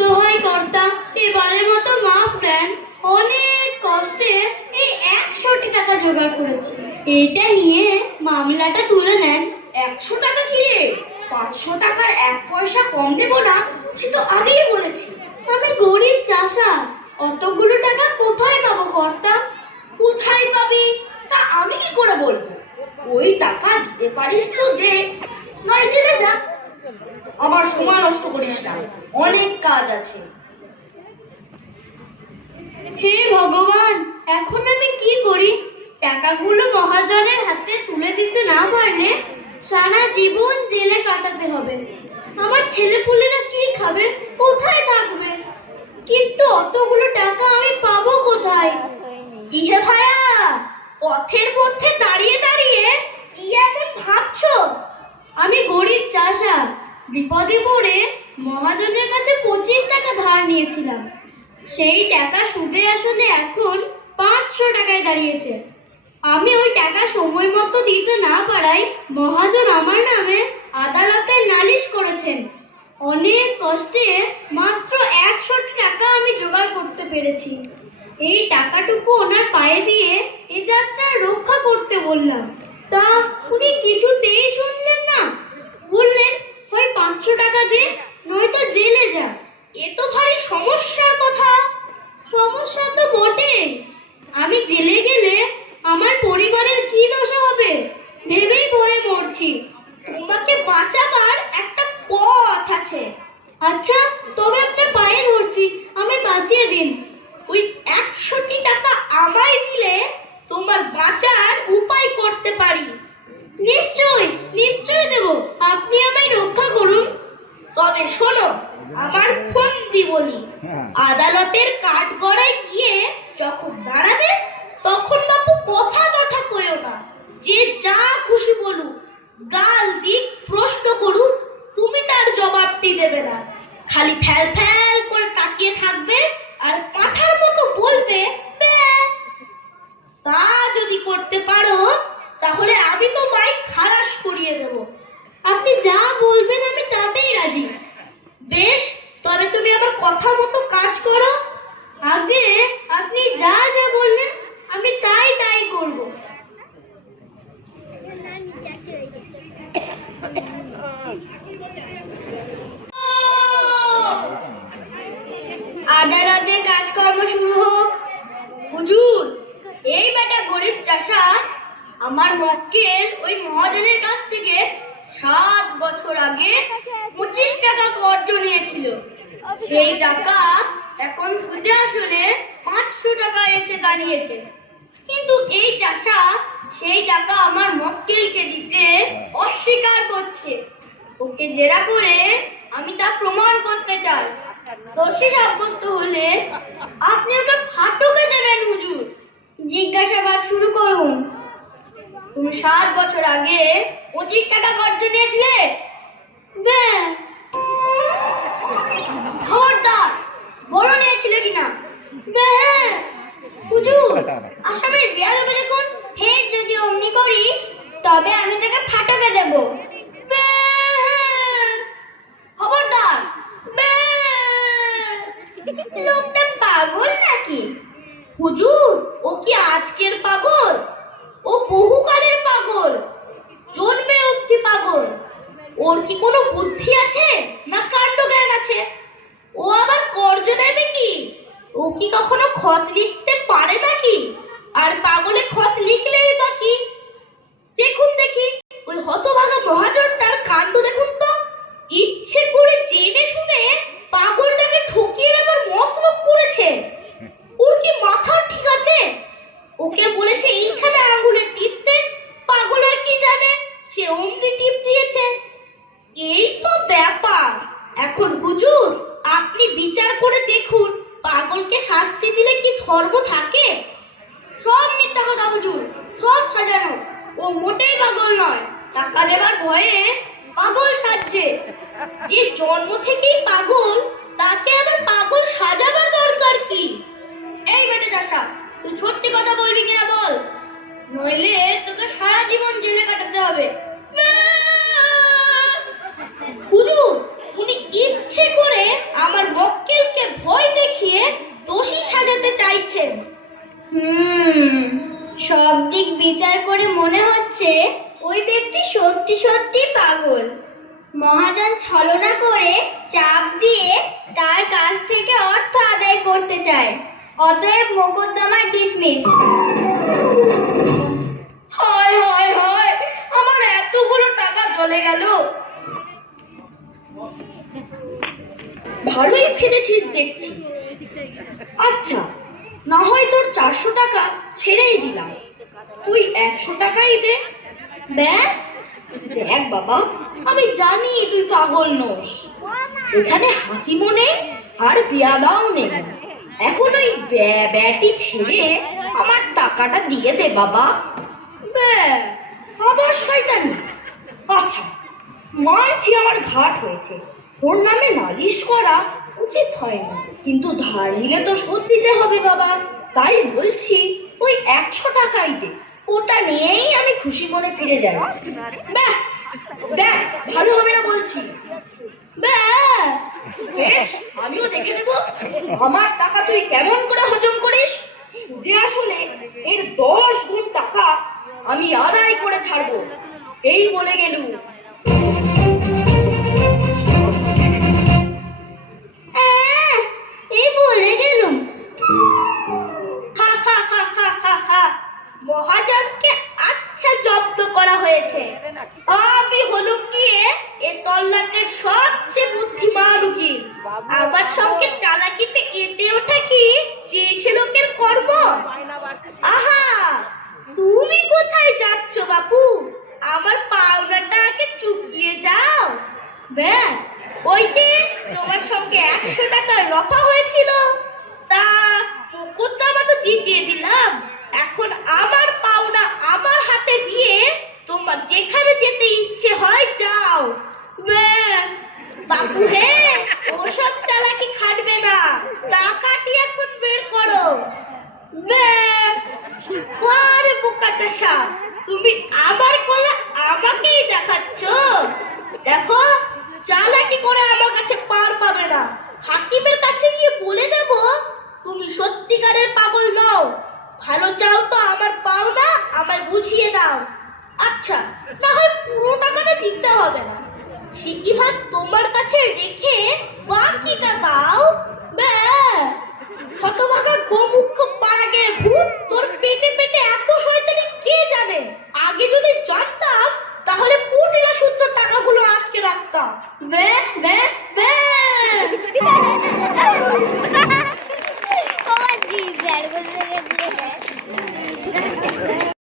দোহাই কর্তা, এবারের মতো মাফ দেন। অনেক কষ্টে এই 100টি টাকা জোগাড় করেছি। এইটা নিয়ে মামলাটা তুলে নেন। 100 টাকা কি রে? 500 টাকার 1 পয়সা কম দেব না, সে তো আগেই বলেছি। আমি গরিব চাষা, অতগুলো টাকা কোথায় পাবো কর্তা? কোথায় পাবি তা আমি কি করে বলবো? ওই টাকা দিতে পারিস তো দে, নয় জেলে যা। আমার সময় নষ্ট করিস না, অনেক কাজ আছে। হে ভগবান, এখন আমি কি করি? টাকাগুলো মহাজনের হাতে তুলে দিতে না পারলে সারা জীবন জেলে কাটাতে হবে। আমার ছেলেপুলেরা কি খাবে, কোথায় থাকবে? কিন্তু অতগুলো টাকা আমি পাবো কোথায়? কি হে ভাইয়া, পথের মধ্যে দাঁড়িয়ে দাঁড়িয়ে কি এমন ভাবছো? আমি গরিব চাষা, বিপদে পড়ে মহাজনের কাছে 25 টাকা ধার নিয়েছিলাম। সেই টাকা সুদে আসলে এখন 500 টাকায় দাঁড়িয়েছে। আমি ওই টাকা সময় মতো দিতে না পারায় মহাজন আমার নামে আদালতে নালিশ করেছেন। অনেক কষ্টে মাত্র 100 টাকা আমি জোগাড় করতে পেরেছি। এই টাকাটুকু ওনার পায়ে দিয়ে এ যাত্রা রক্ষা করতে বললাম, তা উনি কিছুতেই শুনলেন না। বললেন, হয় 500 টাকা দে, নয়তো জেলে যা। এ তো ভারী সমস্যার কথা। সমস্যা তো বটেই। আমি জেলে গেলে আমার পরিবারের কি দশা হবে ভেবেই ভয়ে মরছি। তোমাকে বাঁচাবার একটা পথ আছে। আচ্ছা, তবে আপনার পায়ে ধরছি, আমি বাঁচিয়ে দিন। ওই 100টি টাকা আমায় দিলে তোমার বাঁচার উপায় করতে পারি। নিশ্চয় নিশ্চয় দেব, আপনি আমায় রক্ষা করুন। তবে শোনো, আমার ফন্দি বলি। আদালতের কাঠগড়ায় গিয়ে যখন দাঁড়াবে, তখন বাপু কথা কথা কইও না। যে যা খুশি বলুক, গাল দিক, প্রশ্ন করুক, তুমি তার জবাবটি দেবে না। খালি ফ্যাল ফ্যাল করে তাকিয়ে থাকবে আর কাঁঠার মতো বলবে, "ব্যাঁ।" তা যদি করতে পারো, তাহলে আমি তোমায় খালাস করিয়ে দেব। আপনি যা বলবেন আমি তাতেই রাজি। বেশ, তবে তুমি আমার কথা মতো কাজ করো। আগে আপনি যা যা বললেন আমি তাই তাই করব। আদালতে কাজকর্ম শুরু হোক। হুজুর, এই বেটা গরিব চাষা আমার মক্কেল ওই মহাজনের কাছ থেকে 7 বছর আগে 25 টাকা কর্জ নিয়েছিল। সেই টাকা এখন সুদে আসলে 500 টাকা এসে দাঁড়িয়েছে। কিন্তু এই চাষা সেই টাকা আমার মক্কেলকে দিতে অস্বীকার করছে। ওকে জেরা করে আমি তা প্রমাণ করতে চাই। দোষী সাব্যস্ত হলে আপনি ওকে ফাটকে দেবেন হুজুর। জিজ্ঞাসাবাদ শুরু করুন। তুমি 7 বছর আগে 25 টাকা কর্জ নিয়েছিলে? ব্যাঁ। খবরদার, বলো নিয়েছিলে কিনা? ব্যাঁ। হুজুর, আসামের বেয়াদবি দেখুন। ফের যদি অমনি করিস তবে আমি তোকে ফাটকে দেব। ব্যাঁ। খবরদার। ব্যাঁ। লোকটা পাগল নাকি? হুজুর, ও কি আজকের পাগল? ও বহুকালের পাগল, জন্মে অবধি পাগল। ওর কি কোনো বুদ্ধি আছে না কাণ্ড জ্ঞান আছে? ও আবার কর্জ দেবে কি? ও কি কখনো খত লিখতে পারে নাকি? আর পাগলে খত লিখলেই বা কি? দেখুন দেখি, ওই হতভাগা মহাজনটার কাণ্ড দেখুন তো। ইচ্ছে করে জেনে শুনে পাগলটাকে ঠকিয়ে আবার মতলব করেছে। ওর কি মাথা ঠিক আছে? ওকে বলেছে এইখানে আঙুলে টিপতে, পাগল আর কি জানে, সে অমনি টিপ দিয়েছে। এই তো ব্যাপার। এখন হুজুর, আপনি বিচার করে দেখুন, পাগলকে শাস্তি দিলে কি ধর্ম থাকে? সব মিথ্যা কথা হুজুর, সব সাজানো। ও মোটেই পাগল নয়, টাকা দেবার ভয়ে পাগল সাজছে। যে জন্ম থেকেই পাগল, তাকে আবার পাগল সাজাবার দরকার কি? এই বেটে চাষা, তুই সত্যি কথা বলবি কিনা বল, নইলে তোকে সারা জীবন জেলে কাটাতে হবে। হুজুর, উনি সত্যি পাগল। মহাজন ছলনা করে চাপ দিয়ে তার কাছ থেকে অর্থ আদায় করতে চায়। অতএব মোকদ্দমা ডিসমিস। হায় হায় হায়, আমার এতগুলো টাকা চলে গেল। ভালোই ফেটেছিস দেখছি। আচ্ছা, না হয় তোর 400 টাকা ছেড়েই দিলাম, তুই 100 টাকাই দে। দেখ বাবা, আমি জানি তুই পাগল নোস। এখানে হাকিমও নেই আর বিয়াদাও নেই। এখন ওই ব্যাটি ছেড়ে আমার টাকাটা দিয়ে দে বাবা। আবার শয়তানি। আচ্ছা, মানছি আমার ঘাট হয়েছে, তোর নামে নালিশ করা উচিত হয়নি, কিন্তু ধার নিলে তো শোধ দিতে হবে বাবা। তাই বলছি ওই 100 টাকাই দে, ওটা নিয়েই আমি খুশি মনে ফিরে যাই। বাহ, দেখ ভালো হবে না বলছি। বেশ, আমিও দেখে নেব আমার টাকা তুই কেমন করে হজম করিস। সুদে আসলে এর 10 গুণ টাকা আমি আদায় করে ছাড়বো, এই বলে গেলু। এই বলে গেলুম। মহাজনকে আচ্ছা জব্দ করা হয়েছে। আমি হলুম গিয়ে এ তল্লাটের সবচেয়ে বুদ্ধিমান উকিল। আমার সঙ্গে চালাকিতে এটে ওঠা কি যে সে লোকের কর্ম। আহা, তুমি কোথায় যাচ্ছ বাপু? আমার পাওনাটা আগে চুকিয়ে যাও। ওই যে তোমার সঙ্গে 100 টাকার রফা হয়েছিল, তা মোকদ্দমা তো জিতিয়ে দিলাম। এখন আমার পাওনা আমার হাতে দিয়ে তোমার যেখানে যেতে ইচ্ছে হয় যাও। বাপু হে, ওসব চালাকি খাটবে না, টাকাটি এখন বের করো। আরে বোকাটাসা, তুমি আমার কলা আমাকেই দেখাচ্ছ। দেখো, চালাকি করে আমার কাছে পার পাবে না। হাকিমের কাছে গিয়ে বলে দেব তুমি সত্যিকারের পাগল নও। ভালো চাও তো আমার পাওনা আমায় বুঝিয়ে দাও। আচ্ছা, না হয় পুরো টাকাটা দিতে হবে না, সিকিভাগ তোমার কাছে রেখে বাকিটা দাও। হতভাগা গোমুখ পাড়াগে ভূত, তোর পেটে পেটে এত শয়তানি কে জানে। আগে যদি জানতাম তাহলে পুটিলা শুদ্ধ টাকাগুলো আটকে রাখতাম।